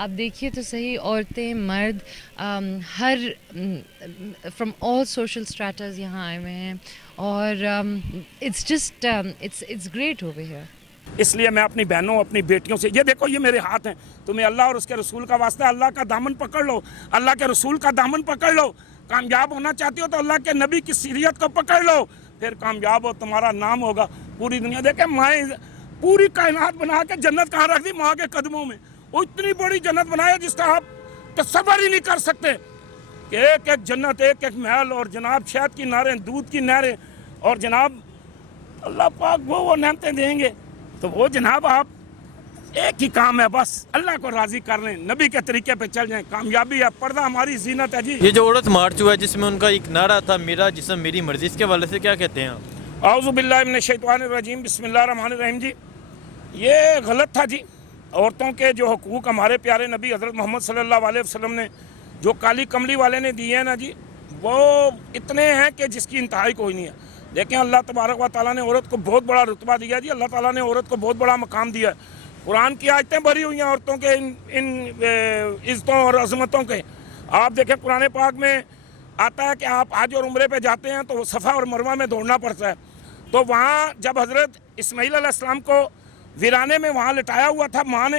آپ دیکھیے تو صحیح، عورتیں مرد ہر فرام آل سوشل اسٹریٹاز یہاں آئے ہوئے ہیں، اور it's just it's great over here. اس لیے میں اپنی بہنوں اپنی بیٹیوں سے یہ دیکھو، یہ میرے ہاتھ ہیں، تمہیں اللہ اور اس کے رسول کا واسطہ ہے، اللہ کا دامن پکڑ لو، اللہ کے رسول کا دامن پکڑ لو. کامیاب ہونا چاہتی ہو تو اللہ کے نبی کی سیرت کو پکڑ لو، پھر کامیاب ہو، تمہارا نام ہوگا پوری دنیا. دیکھیں مائیں پوری کائنات بنا کے جنت کہاں رکھ دی؟ ماں کے قدموں میں. وہ اتنی بڑی جنت بنایا جس کا آپ تصور ہی نہیں کر سکتے کہ ایک ایک جنت، ایک ایک محل، اور جناب شہد کی نہریں، دودھ کی نہریں، اور جناب اللہ پاک وہ نعمتیں دیں گے. تو وہ جناب آپ ایک ہی کام ہے، بس اللہ کو راضی کر لیں، نبی کے طریقے پہ چل جائیں، کامیابی ہے. پردہ ہماری زینت ہے جی. یہ جو عورت مارچ ہوا ہے جس میں ان کا ایک نعرہ تھا میرا جسم میری مرضی، اس کے حوالے سے کیا کہتے ہیں آپ؟ اعوذ باللہ من الشیطان الرجیم، بسم اللہ الرحمن الرحیم. جی یہ غلط تھا جی. عورتوں کے جو حقوق ہمارے پیارے نبی حضرت محمد صلی اللہ علیہ وسلم نے جو کالی کملی والے نے دیے ہیں نا جی، وہ اتنے ہیں کہ جس کی انتہائی کوئی نہیں ہے. دیکھیں اللہ تبارک و تعالیٰ نے عورت کو بہت بڑا رتبہ دیا جی. اللہ تعالیٰ نے عورت کو بہت بڑا مقام دیا ہے. قرآن کی آیتیں بھری ہوئی ہیں عورتوں کے ان عزتوں اور عظمتوں کے. آپ دیکھیں قرآن پاک میں آتا ہے کہ آپ حج اور عمرے پہ جاتے ہیں تو صفا اور مروہ میں دوڑنا پڑتا ہے. تو وہاں جب حضرت اسماعیل علیہ السلام کو ویرانے میں وہاں لٹایا ہوا تھا ماں نے،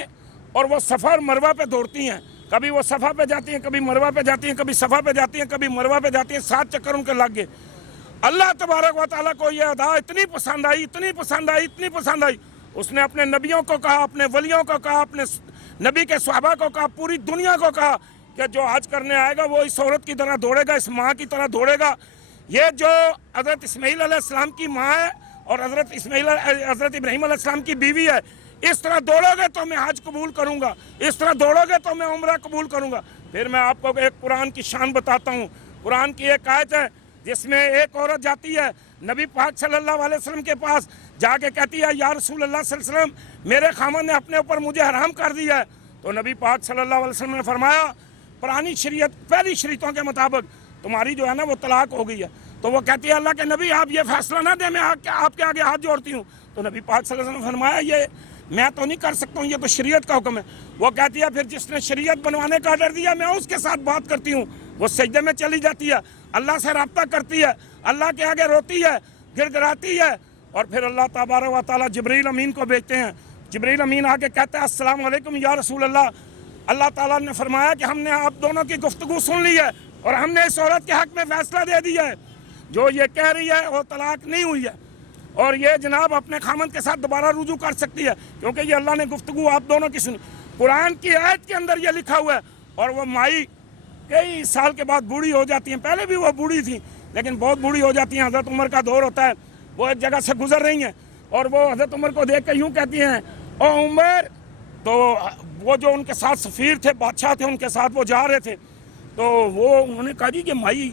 اور وہ صفا اور مروہ پہ دوڑتی ہیں، کبھی وہ صفا پہ جاتی ہیں، کبھی مروہ پہ جاتی ہیں، کبھی صفا پہ جاتی ہیں، کبھی مروہ پہ جاتی ہیں. 7 چکر ان کے لگ گئے. اللہ تبارک و تعالیٰ کو یہ ادا اتنی پسند آئی، اتنی پسند آئی، اتنی پسند آئی. اس نے اپنے نبیوں کو کہا، اپنے ولیوں کو کہا، اپنے نبی کے صحابہ کو کہا، پوری دنیا کو کہا کہ جو حج کرنے آئے گا وہ اس عورت کی طرح دوڑے گا، اس ماں کی طرح دوڑے گا. یہ جو حضرت اسماعیل علیہ السلام کی ماں ہے اور حضرت ابراہیم علیہ السلام کی بیوی ہے، اس طرح دوڑو گے تو میں حج قبول کروں گا، اس طرح دوڑو گے تو میں عمرہ قبول کروں گا. پھر میں آپ کو ایک قرآن کی شان بتاتا ہوں. قرآن کی ایک آیت ہے جس میں ایک عورت جاتی ہے نبی پاک صلی اللہ علیہ وسلم کے پاس، جا کے کہتی ہے یا رسول اللہ صلی اللہ علیہ وسلم میرے خامن نے اپنے اوپر مجھے حرام کر دیا ہے. تو نبی پاک صلی اللہ علیہ وسلم نے فرمایا پرانی شریعت پہلی شریعتوں کے مطابق تمہاری جو ہے نا وہ طلاق ہو گئی ہے. تو وہ کہتی ہے اللہ کے نبی آپ یہ فیصلہ نہ دیں، میں آپ کے آگے ہاتھ جوڑتی ہوں. تو نبی پاک صلی اللہ علیہ وسلم نے فرمایا یہ میں تو نہیں کر سکتا ہوں، یہ تو شریعت کا حکم ہے. وہ کہتی ہے پھر جس نے شریعت بنوانے کا آرڈر دیا میں اس کے ساتھ بات کرتی ہوں. وہ سجدے میں چلی جاتی ہے، اللہ سے رابطہ کرتی ہے، اللہ کے آگے روتی ہے، گڑ گڑاتی ہے. اور پھر اللہ تبارک و تعالیٰ جبرائیل امین کو بھیجتے ہیں. جبرائیل امین آ کے کہتے ہیں السلام علیکم یا رسول اللہ. اللہ تعالیٰ نے فرمایا کہ ہم نے آپ دونوں کی گفتگو سن لی ہے اور ہم نے اس عورت کے حق میں فیصلہ دے دیا ہے. جو یہ کہہ رہی ہے وہ طلاق نہیں ہوئی ہے اور یہ جناب اپنے خامند کے ساتھ دوبارہ رجوع کر سکتی ہے، کیونکہ یہ اللہ نے گفتگو آپ دونوں کی سنی. قرآن کی آیت کے اندر یہ لکھا ہوا ہے. اور وہ مائی کئی سال کے بعد بوڑھی ہو جاتی ہیں، پہلے بھی وہ بوڑھی تھیں لیکن بہت بوڑھی ہو جاتی ہیں. حضرت عمر کا دور ہوتا ہے، وہ ایک جگہ سے گزر رہی ہیں اور وہ حضرت عمر کو دیکھ کے یوں کہتی ہیں او عمر. تو وہ جو ان کے ساتھ سفیر تھے، بادشاہ تھے، ان کے ساتھ وہ جا رہے تھے. تو وہ انہوں نے کہا جی کہ مائی،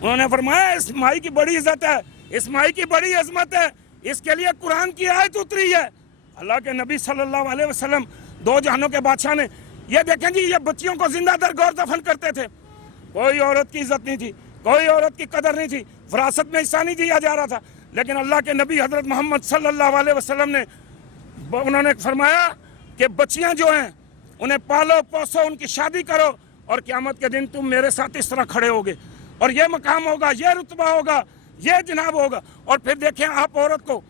انہوں نے فرمایا اس مائی کی بڑی عزت ہے، اس مائی کی بڑی عظمت ہے، اس کے لیے قرآن کی آیت اتری ہے. اللہ کے نبی صلی اللہ علیہ وسلم 2 جہانوں کے بادشاہ نے یہ دیکھیں جی یہ بچیوں کو زندہ در گور دفن کرتے تھے. کوئی عورت کی عزت نہیں تھی، کوئی عورت کی قدر نہیں تھی، وراثت میں حصہ نہیں دیا جا رہا تھا. لیکن اللہ کے نبی حضرت محمد صلی اللہ علیہ وسلم نے انہوں نے فرمایا کہ بچیاں جو ہیں انہیں پالو پوسو، ان کی شادی کرو اور قیامت کے دن تم میرے ساتھ اس طرح کھڑے ہوگے اور یہ مقام ہوگا، یہ رتبہ ہوگا، یہ جناب ہوگا. اور پھر دیکھیں آپ عورت کو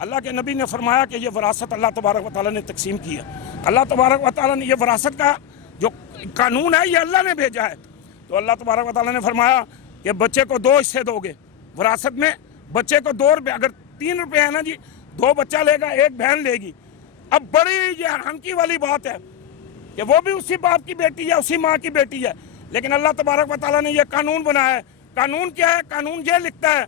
اللہ کے نبی نے فرمایا کہ یہ وراثت اللہ تبارک و تعالیٰ نے تقسیم کی ہے. اللہ تبارک و تعالیٰ نے یہ وراثت کا جو قانون ہے یہ اللہ نے بھیجا ہے. تو اللہ تبارک و تعالیٰ نے فرمایا کہ بچے کو 2 حصے دو گے وراثت میں. بچے کو 2 روپے، اگر 3 روپے ہے نا جی، 2 بچہ لے گا، 1 بہن لے گی. اب بڑی یہ حیرانگی والی بات ہے کہ وہ بھی اسی باپ کی بیٹی ہے، اسی ماں کی بیٹی ہے، لیکن اللہ تبارک و تعالیٰ نے یہ قانون بنایا ہے. قانون کیا ہے؟ قانون یہ لکھتا ہے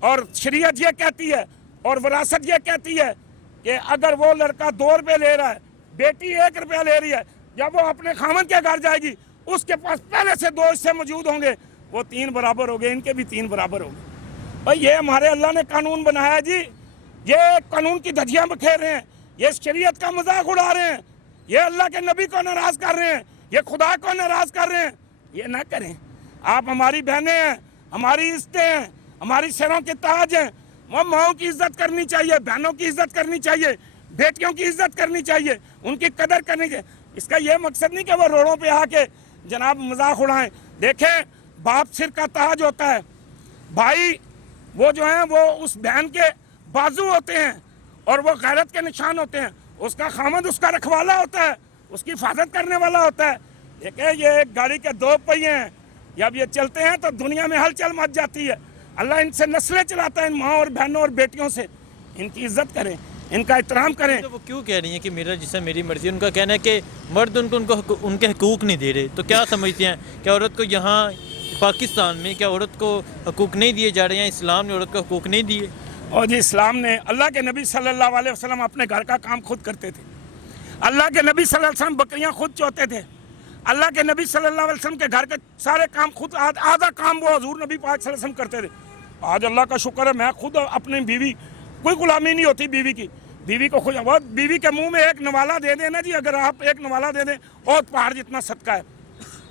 اور شریعت یہ کہتی ہے اور وراثت یہ کہتی ہے کہ اگر وہ لڑکا 2 روپے لے رہا ہے، بیٹی 1 روپیہ لے رہی ہے، جب وہ اپنے خامن کے گھر جائے گی اس کے پاس پہلے سے 2 حصے موجود ہوں گے، وہ 3 برابر ہو گئے، ان کے بھی 3 برابر ہوں گے. بھائی یہ ہمارے اللہ نے قانون بنایا جی. یہ قانون کی دھجیاں بکھیر رہے ہیں، یہ شریعت کا مذاق اڑا رہے ہیں، یہ اللہ کے نبی کو ناراض کر رہے ہیں، یہ خدا کو ناراض کر رہے ہیں. یہ نہ کریں. آپ ہماری بہنیں ہیں، ہماری عزتیں ہیں، ہماری سروں کے تاج ہیں. ماؤں کی عزت کرنی چاہیے، بہنوں کی عزت کرنی چاہیے، بیٹیوں کی عزت کرنی چاہیے، ان کی قدر کرنی چاہیے. اس کا یہ مقصد نہیں کہ وہ روڈوں پہ آ کے جناب مذاق اڑائیں. دیکھیں باپ سر کا تاج ہوتا ہے بھائی, وہ جو ہیں وہ اس بہن کے بازو ہوتے ہیں اور وہ غیرت کے نشان ہوتے ہیں. اس کا خامد اس کا رکھوالا ہوتا ہے, اس کی حفاظت کرنے والا ہوتا ہے. دیکھیں یہ ایک گاڑی کے دو پہیے ہیں, جب یہ چلتے ہیں تو دنیا میں ہلچل مچ جاتی ہے. اللہ ان سے نسلیں چلاتا ہے, ان ماں اور بہنوں اور بیٹیوں سے. ان کی عزت کریں, ان کا احترام کریں. تو وہ کیوں کہہ رہی ہیں کہ میرا جسم میری مرضی؟ ان کا کہنا ہے کہ مرد ان کے حقوق نہیں دے رہے. تو کیا سمجھتے ہیں کہ عورت کو یہاں پاکستان میں کیا عورت کو حقوق نہیں دیے جا رہے ہیں؟ اسلام نے عورت کو حقوق نہیں دیے؟ اور جی اسلام نے, اللہ کے نبی صلی اللہ علیہ وسلم اپنے گھر کا کام خود کرتے تھے. اللہ کے نبی صلی اللہ علیہ وسلم بکریاں خود چوتے تھے. اللہ کے نبی صلی اللہ علیہ وسلم کے گھر کے سارے کام خود, آدھا کام وہ حضور نبی پاک صلی اللہ علیہ وسلم کرتے تھے. آج اللہ کا شکر ہے میں خود اپنی بیوی, کوئی غلامی نہیں ہوتی بیوی کی, بیوی کو خود, وہ بیوی کے منہ میں ایک نوالا دے دیں نا جی, اگر آپ ایک نوالا دے دیں اور پہاڑ جتنا صدقہ ہے.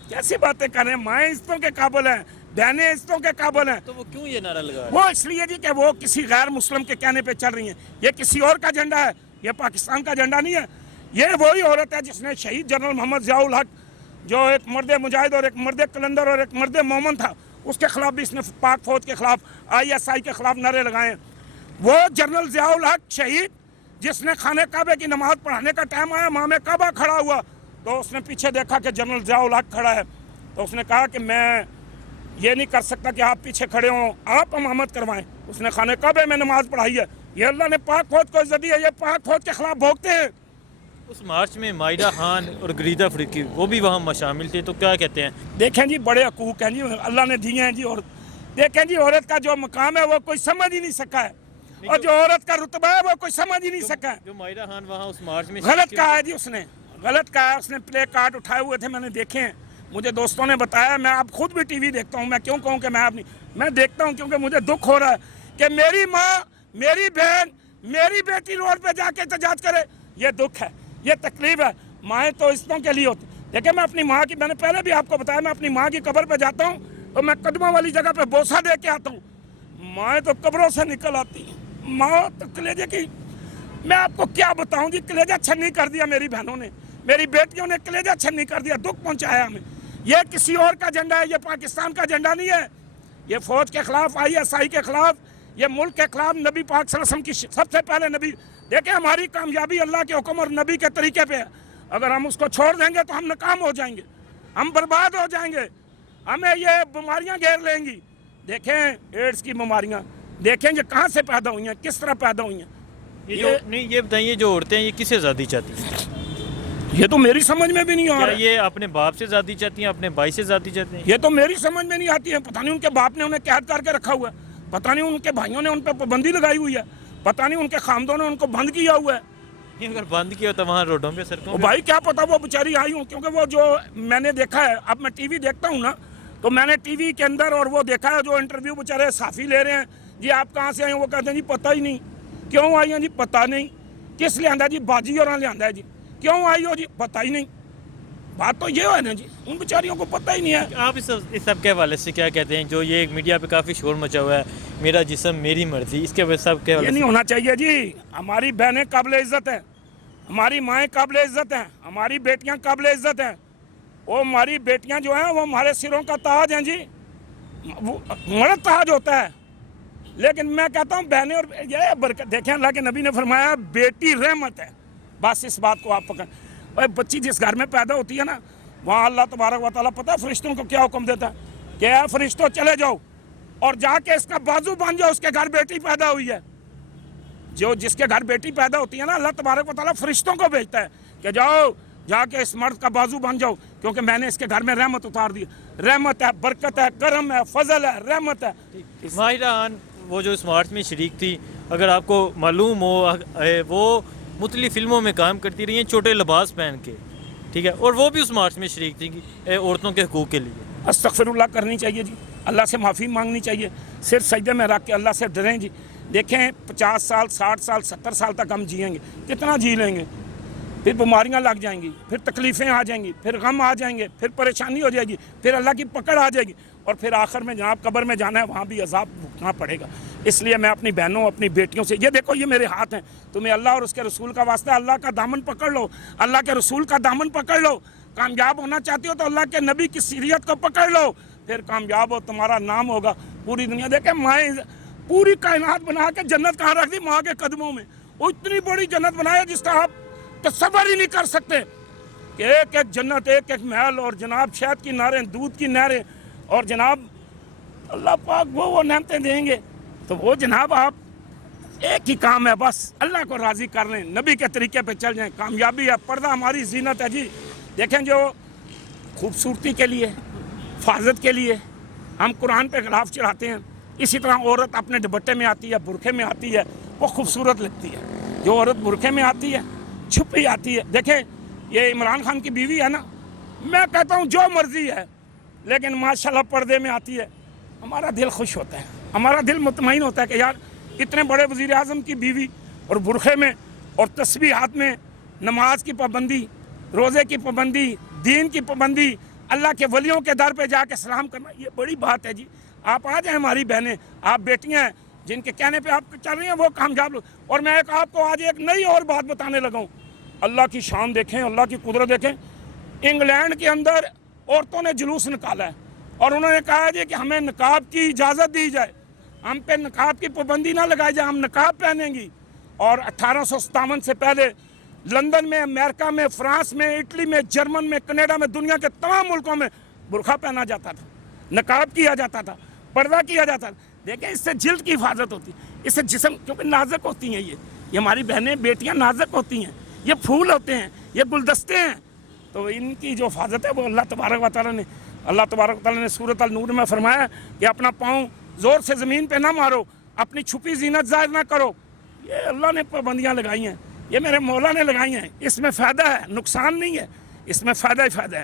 کیسی باتیں کر رہے ہیں؟ مائیں عزتوں کے قابل ہیں, بہنیں عزتوں کے قابل ہیں. تو وہ کیوں یہ نعرہ لگا رہے ہیں؟ وہ اس لیے جی کہ وہ کسی غیر مسلم کے کہنے پہ چل رہی ہیں. یہ کسی اور کا جھنڈا ہے, یہ پاکستان کا جھنڈا نہیں ہے. یہ وہی عورت ہے جس نے شہید جنرل محمد ضیاء الحق, جو ایک مرد مجاہد اور ایک مرد قلندر اور ایک مرد مومن تھا, اس کے خلاف بھی اس نے پاک فوج کے خلاف, ISI کے خلاف نعرے لگائے ہیں. وہ جنرل ضیاء الحق شہید جس نے خانہ کعبے کی نماز پڑھانے کا ٹائم آیا, امام کعبہ کھڑا ہوا تو اس نے پیچھے دیکھا کہ جنرل ضیاء الحق کھڑا ہے, تو اس نے کہا کہ میں یہ نہیں کر سکتا کہ آپ پیچھے کھڑے ہوں, آپ امامت کروائیں. اس نے خانہ کعبے میں نماز پڑھائی ہے. یہ اللہ نے پاک فوج کو عزت دی ہے, یہ پاک فوج کے خلاف بھوکتے ہیں. اس مارچ میں مائرہ خان اور گریدہ افریقی وہ بھی وہاں شامل تھے, تو کیا کہتے ہیں؟ دیکھیں جی بڑے حقوق ہیں جی, اللہ نے دیے ہیں جی. اور دیکھیں جی عورت کا جو مقام ہے وہ کوئی سمجھ ہی نہیں سکا ہے, اور جو عورت کا رتبہ ہے وہ کوئی سمجھ ہی نہیں سکا ہے. جو مائرہ خان وہاں اس مارچ میں غلط کہا ہے جی, اس نے غلط کہا ہے. اس نے پلے کارڈ اٹھائے ہوئے تھے, میں نے دیکھے ہیں, مجھے دوستوں نے بتایا. میں اب خود بھی ٹی وی دیکھتا ہوں, میں کیوں کہوں کہ میں دیکھتا ہوں کیونکہ مجھے دکھ ہو رہا ہے کہ میری ماں, میری بہن, میری بیٹی روڈ پہ جا کے احتجاج کرے. یہ دکھ ہے, یہ تکلیف ہے. مائیں تو عزتوں کے لیے ہوتی. دیکھیں میں اپنی ماں کی, میں نے پہلے بھی آپ کو بتایا, میں اپنی ماں کی قبر پہ جاتا ہوں تو میں قدموں والی جگہ پہ بوسہ دے کے آتا ہوں. مائیں تو قبروں سے نکل آتی ہیں. ماں تو کلیجے کی, میں آپ کو کیا بتاؤں جی, کلیجہ چھنی کر دیا میری بہنوں نے, میری بیٹیوں نے کلیجہ چھنی کر دیا, دکھ پہنچایا ہمیں. یہ کسی اور کا جھنڈا ہے, یہ پاکستان کا جھنڈا نہیں ہے. یہ فوج کے خلاف, ISI کے خلاف, یہ ملک کے خلاف, نبی پاک صلی اللہ علیہ وسلم کی سب سے پہلے نبی. دیکھیں ہماری کامیابی اللہ کے حکم اور نبی کے طریقے پہ ہے. اگر ہم اس کو چھوڑ دیں گے تو ہم ناکام ہو جائیں گے, ہم برباد ہو جائیں گے, ہمیں یہ بیماریاں گھیر لیں گی. دیکھیں ایڈز کی بیماریاں, دیکھیں یہ کہاں سے پیدا ہوئی ہیں, کس طرح پیدا ہوئی ہیں. یہ بتائیے جو عورتیں یہ کس سے زیادتی چاہتی ہیں؟ یہ تو میری سمجھ میں بھی نہیں آ رہا ہے. یہ اپنے باپ سے زیادتی چاہتی ہیں, اپنے بھائی سے زیادتی چاہتی ہیں؟ یہ تو میری سمجھ میں نہیں آتی ہے. پتہ نہیں ان کے باپ نے انہیں قید کر کے رکھا ہوا ہے, پتہ نہیں ان کے بھائیوں نے ان پہ پابندی لگائی ہوئی ہے, پتہ نہیں ان کے خامدوں نے ان کو بند کیا ہوا ہے. اگر بند کیا تو وہاں روڈوں پہ سڑکوں پہ بھائی کیا پتا وہ بیچاری آئی ہوں, کیونکہ وہ جو میں نے دیکھا ہے, اب میں ٹی وی دیکھتا ہوں نا, تو میں نے ٹی وی کے اندر اور وہ دیکھا ہے جو انٹرویو بیچارے صحافی لے رہے ہیں. جی آپ کہاں سے آئے ہیں؟ وہ کہتے ہیں جی پتہ ہی نہیں. کیوں آئی ہیں جی؟ پتہ نہیں. کس لے آندا جی؟ باجی اور لے آندا ہے جی. کیوں آئی ہو جی؟ پتہ ہی نہیں. بات تو یہ ہے نا جی, ان بیچاریوں کو پتہ ہی نہیں ہے. آپ اس سب کے حوالے سے کیا کہتے ہیں جو یہ ایک میڈیا پہ کافی شور مچا ہوا ہے, میرا جسم میری مرضی, اس کے وجہ سب کے یہ نہیں ہونا چاہیے جی. ہماری بہنیں قابل عزت ہیں, ہماری مائیں قابل عزت ہیں, ہماری بیٹیاں قابل عزت ہیں. وہ ہماری بیٹیاں جو ہیں وہ ہمارے سروں کا تاج ہیں جی. وہ مرد تاج ہوتا ہے, لیکن میں کہتا ہوں بہنیں اور یہ برکت. دیکھیں اللہ کے نبی نے فرمایا بیٹی رحمت ہے. بس اس بات کو آپ پکڑ. اور بچی جس گھر میں پیدا ہوتی ہے نا, وہاں اللہ تبارک و تعالیٰ پتہ ہے فرشتوں کو کیا حکم دیتا ہے کہ اے فرشتوں چلے جاؤ اور جا کے اس کا بازو باندھ جاؤ, اس کے گھر بیٹی پیدا ہوئی ہے. جو جس کے گھر بیٹی پیدا ہوتی ہے نا, اللہ تبارک و تعالیٰ فرشتوں کو بھیجتا ہے کہ جاؤ جا کے اس مرد کا بازو باندھ جاؤ, کیونکہ میں نے اس کے گھر میں رحمت اتار دی. رحمت ہے, برکت ہے, کرم ہے, فضل ہے, رحمت ہے. مائرہ خان وہ جو اس مارچ میں شریک تھی, اگر آپ کو معلوم ہو وہ مختلف فلموں میں کام کرتی رہی ہیں چھوٹے لباس پہن کے, ٹھیک ہے, اور وہ بھی اس مارچ میں شریک تھی عورتوں کے حقوق کے لیے. استغفر اللہ کرنی چاہیے جی, اللہ سے معافی مانگنی چاہیے, صرف سجدے میں رکھ کے اللہ سے ڈریں جی. دیکھیں 50 سال 60 سال 70 سال تک ہم جئیں گے, کتنا جی لیں گے, پھر بیماریاں لگ جائیں گی, پھر تکلیفیں آ جائیں گی, پھر غم آ جائیں گے, پھر پریشانی ہو جائے گی, پھر اللہ کی پکڑ آ جائے گی. اور پھر آخر میں جناب قبر میں جانا ہے, وہاں بھی عذاب بھگتنا پڑے گا. اس لیے میں اپنی بہنوں, اپنی بیٹیوں سے, یہ دیکھو یہ میرے ہاتھ ہیں, تمہیں اللہ اور اس کے رسول کا واسطہ, اللہ کا دامن پکڑ لو, اللہ کے رسول کا دامن پکڑ لو. کامیاب ہونا چاہتی ہو تو اللہ کے نبی کی سیرت کو پکڑ لو, پھر کامیاب ہو, تمہارا نام ہوگا پوری دنیا. دیکھیں مائیں پوری کائنات بنا کے جنت کہاں رکھ دی, ماں کے قدموں میں. وہ اتنی بڑی جنت بنایا جس کا آپ تصور ہی نہیں کر سکتے, کہ ایک ایک جنت, ایک ایک محل, اور جناب شہد کی نہریں, دودھ کی نہریں, اور جناب اللہ پاک وہ نعمتیں دیں گے. تو وہ جناب آپ ایک ہی کام ہے, بس اللہ کو راضی کر لیں, نبی کے طریقے پہ چل جائیں, کامیابی ہے. پردہ ہماری زینت ہے جی. دیکھیں جو خوبصورتی کے لیے, حفاظت کے لیے ہم قرآن پہ غلاف چڑھاتے ہیں, اسی طرح عورت اپنے دوپٹے میں آتی ہے, برقعے میں آتی ہے, وہ خوبصورت لگتی ہے. جو عورت برقعے میں آتی ہے, چھپی آتی ہے. دیکھیں یہ عمران خان کی بیوی ہے نا, میں کہتا ہوں جو مرضی ہے, لیکن ماشاءاللہ پردے میں آتی ہے, ہمارا دل خوش ہوتا ہے, ہمارا دل مطمئن ہوتا ہے کہ یار اتنے بڑے وزیر اعظم کی بیوی اور برقعے میں اور تسبیح ہاتھ میں, نماز کی پابندی, روزے کی پابندی, دین کی پابندی, اللہ کے ولیوں کے در پہ جا کے سلام کرنا, یہ بڑی بات ہے جی. آپ آ جائیں, ہماری بہنیں, آپ بیٹیاں ہیں جن کے کہنے پہ آپ چل رہی ہیں, وہ کامیاب لوگ. اور میں آپ کو آج ایک نئی اور بات بتانے لگا ہوں. اللہ کی شان دیکھیں, اللہ کی قدرت دیکھیں. انگلینڈ کے اندر عورتوں نے جلوس نکالا ہے, اور انہوں نے کہا جی کہ ہمیں نقاب کی اجازت دی جائے, ہم پہ نقاب کی پابندی نہ لگائی جائے, ہم نقاب پہنیں گی. اور 1857 سے پہلے لندن میں, امریکہ میں, فرانس میں, اٹلی میں, جرمن میں, کینیڈا میں, دنیا کے تمام ملکوں میں برقعہ پہنا جاتا تھا, نقاب کیا جاتا تھا, پردہ کیا جاتا تھا. دیکھیں اس سے جلد کی حفاظت ہوتی ہے, اس سے جسم, کیونکہ نازک ہوتی ہیں یہ ہماری بہنیں بیٹیاں نازک ہوتی ہیں, یہ پھول ہوتے ہیں, یہ گلدستے ہیں. تو ان کی جو حفاظت ہے وہ اللہ تبارک و تعالیٰ نے سورۃ النور میں فرمایا کہ اپنا پاؤں زور سے زمین پہ نہ مارو, اپنی چھپی زینت ظاہر نہ کرو. یہ اللہ نے پابندیاں لگائی ہیں, یہ میرے مولا نے لگائی ہیں. اس میں فائدہ ہے, نقصان نہیں ہے, اس میں فائدہ ہی فائدہ ہے.